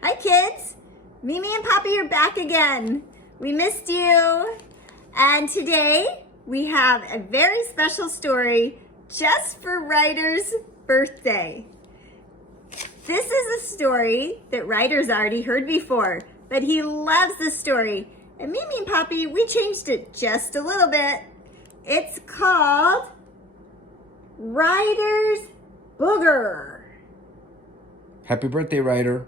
Hi kids, Mimi and Poppy are back again. We missed you. And today we have a very special story just for Ryder's birthday. This is a story that Ryder's already heard before, but he loves this story. And Mimi and Poppy, we changed it just a little bit. It's called Ryder's Booger. Happy birthday, Ryder.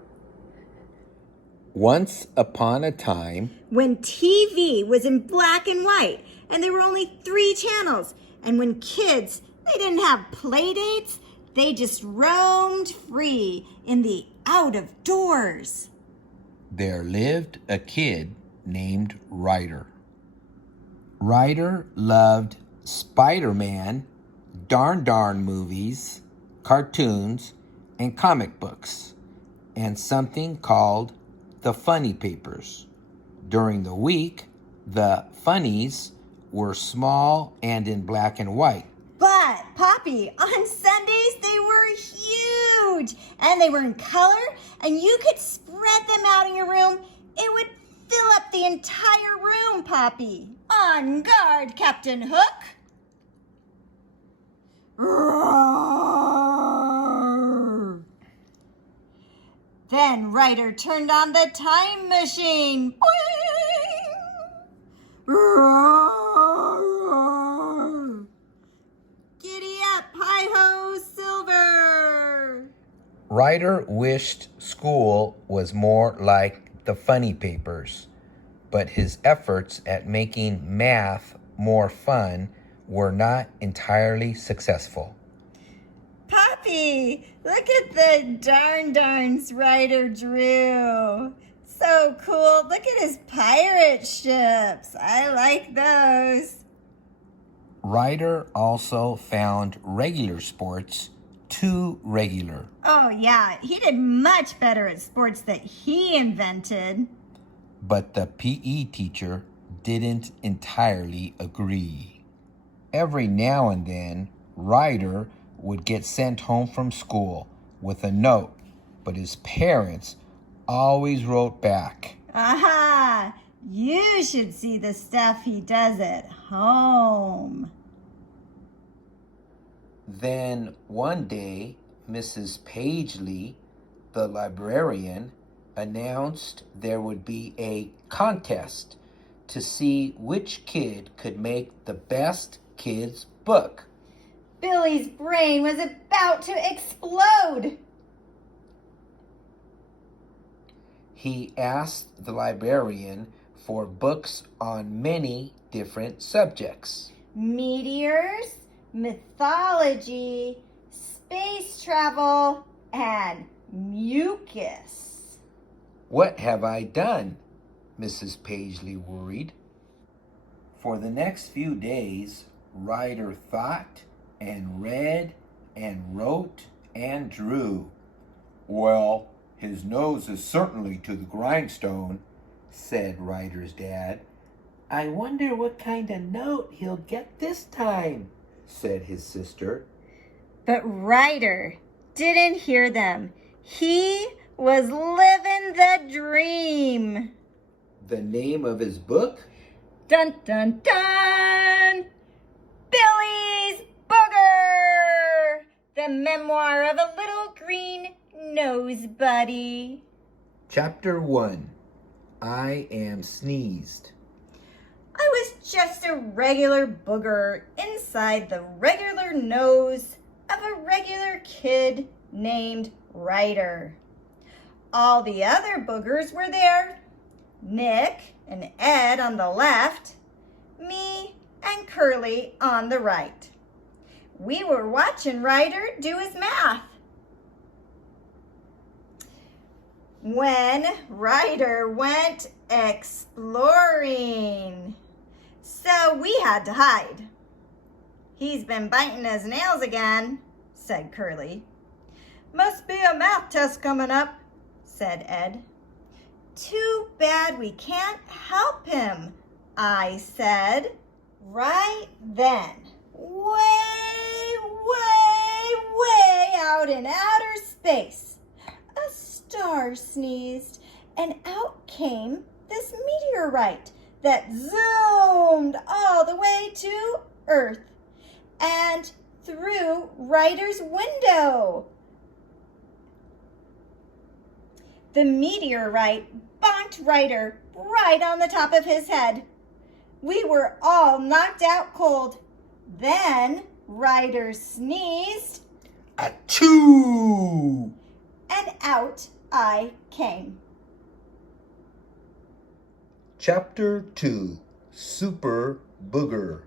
Once upon a time, when TV was in black and white and there were only 3 channels, and when kids, they didn't have play dates, they just roamed free in the out of doors. there lived a kid named Ryder. Ryder loved Spider-Man, darn movies, cartoons, and comic books, and something called the funny papers. During the week, the funnies were small and in black and white. But, Poppy, on Sundays they were huge and they were in color and you could spread them out in your room. It would fill up the entire room, Poppy. On guard, Captain Hook. Roar. Then Ryder turned on the time machine. Boing! Roar. Giddy up, hi-ho, Silver. Ryder wished school was more like the funny papers, but his efforts at making math more fun were not entirely successful. Poppy, look at the darns Ryder drew. So cool. Look at his pirate ships. I like those. Ryder also found regular sports too regular. Oh, yeah. He did much better at sports that he invented. But the PE teacher didn't entirely agree. Every now and then, Ryder would get sent home from school with a note, but his parents always wrote back, Aha! You should see the stuff he does at home. Then one day, Mrs. Paisley, the librarian, announced there would be a contest to see which kid could make the best kid's book. Billy's brain was about to explode. He asked the librarian for books on many different subjects. Meteors, mythology, space travel, and mucus. What have I done? Mrs. Paisley worried. For the next few days, Ryder thought and read and wrote and drew. Well, his nose is certainly to the grindstone, said Ryder's dad. I wonder what kind of note he'll get this time, said his sister. But Ryder didn't hear them. He was living the dream. The name of his book? Dun, dun, dun! Billy's Booger! The memoir of a little green nosebuddy. Chapter 1. I Am Sneezed. I was just a regular booger inside the regular nose of a regular kid named Ryder. All the other boogers were there. Nick and Ed on the left, me and Curly on the right. We were watching Ryder do his math. When Ryder went exploring, so we had to hide. He's been biting his nails again, said Curly. Must be a math test coming up, said Ed. Too bad we can't help him, I said. Right then, way out in outer space, a star sneezed, and out came this meteorite that zoomed all the way to Earth and through Ryder's window. The meteorite bonked Ryder right on the top of his head. We were all knocked out cold. Then Ryder sneezed. Achoo! And out I came. Chapter 2, Super Booger.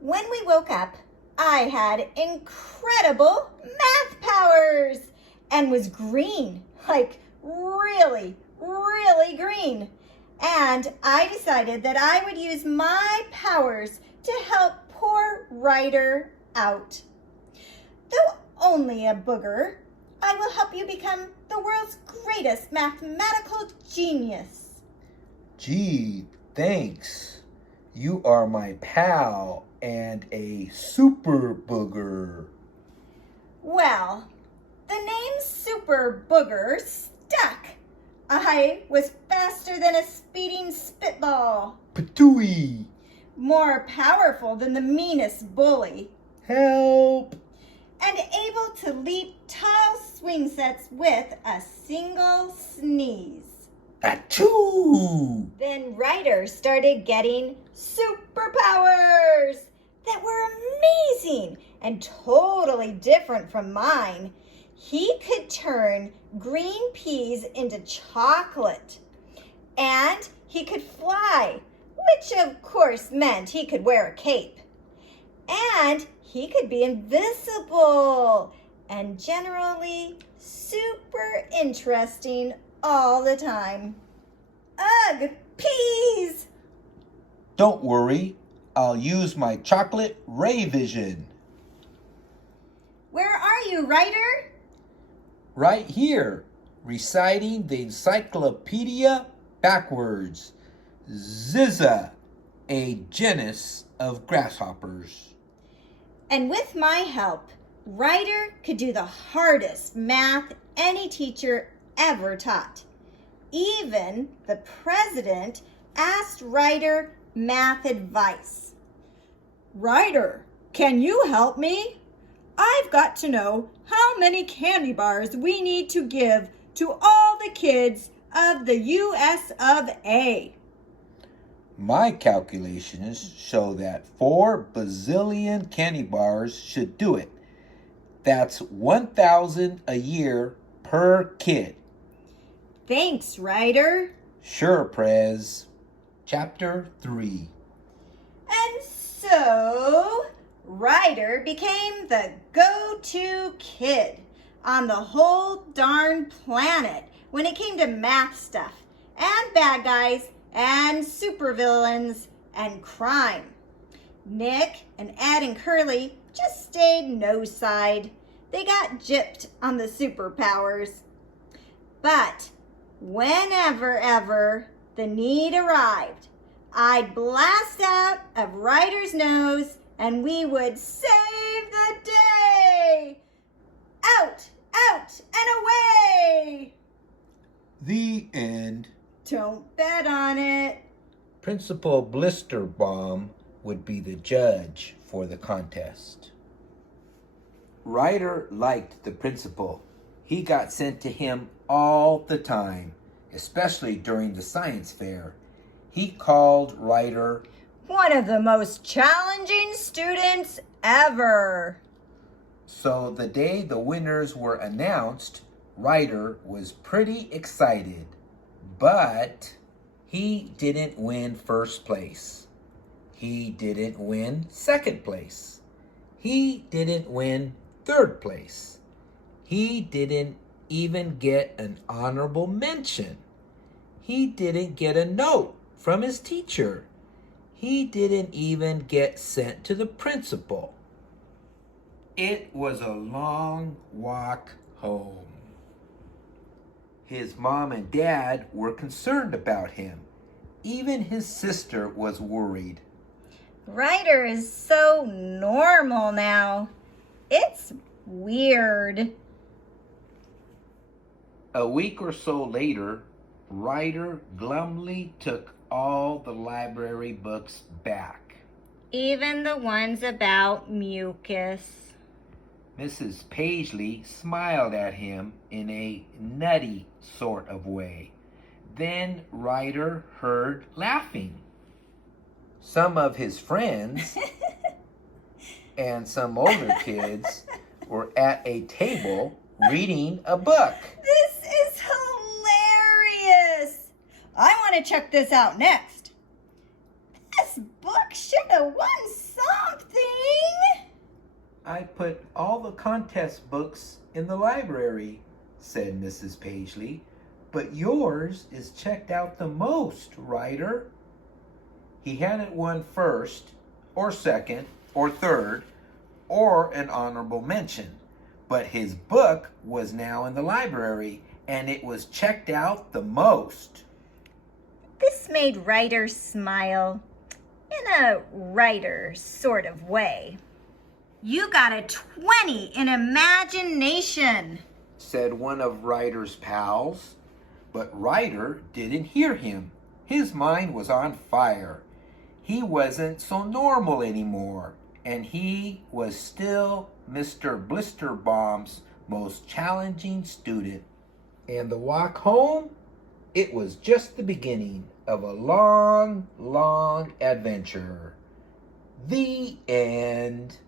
When we woke up, I had incredible math powers and was green, like really, really green. And I decided that I would use my powers to help poor Ryder out. Though only a booger, I will help you become the world's greatest mathematical genius. Gee, thanks. You are my pal and a super booger. Well, the name Super Booger stuck. I was faster than a speeding spitball, Patooey! more powerful than the meanest bully, Help! and able to leap tall swing sets with a single sneeze. Achoo! Then Ryder started getting superpowers that were amazing and totally different from mine. He could turn green peas into chocolate, and he could fly, which of course meant he could wear a cape. And he could be invisible and generally super interesting all the time. Ugh, peas! Don't worry, I'll use my chocolate ray vision. Where are you, Ryder? Right here, reciting the encyclopedia backwards. Zizza, a genus of grasshoppers. And with my help, Ryder could do the hardest math any teacher ever taught. Even the president asked Ryder math advice. Ryder, can you help me? I've got to know how many candy bars we need to give to all the kids of the US of A. My calculations show that 4 bazillion candy bars should do it. That's 1,000 a year per kid. Thanks, Ryder. Sure, Prez. Chapter 3. And so, Ryder became the go-to kid on the whole darn planet when it came to math stuff and bad guys and supervillains and crime. Nick and Ed and Curly just stayed no side. They got gypped on the superpowers. But whenever ever the need arrived, I'd blast out of Ryder's nose and we would save the day. Out, out, and away. The end. Don't bet on it. Principal Blisterbomb would be the judge for the contest. Ryder liked the principal. He got sent to him all the time, especially during the science fair. He called Ryder one of the most challenging students ever. So the day the winners were announced, Ryder was pretty excited. But he didn't win first place. He didn't win second place. He didn't win third place. He didn't even get an honorable mention. He didn't get a note from his teacher. He didn't even get sent to the principal. It was a long walk home. His mom and dad were concerned about him. Even his sister was worried. Ryder is so normal now. It's weird. A week or so later, Ryder glumly took all the library books back. Even the ones about mucus. Mrs. Paisley smiled at him in a nutty sort of way. Then Ryder heard laughing. Some of his friends and some older kids were at a table reading a book. This is hilarious. I want to check this out next. This book should have won something. I put all the contest books in the library, said Mrs. Paisley, but yours is checked out the most, Ryder. He hadn't won first, or second, or third, or an honorable mention, but his book was now in the library, and it was checked out the most. This made Ryder smile in a Ryder sort of way. You got a 20 in imagination, said one of Ryder's pals, but Ryder didn't hear him. His mind was on fire. He wasn't so normal anymore, and he was still Mr. Blisterbaum's most challenging student. And the walk home, it was just the beginning of a long, long adventure. The end.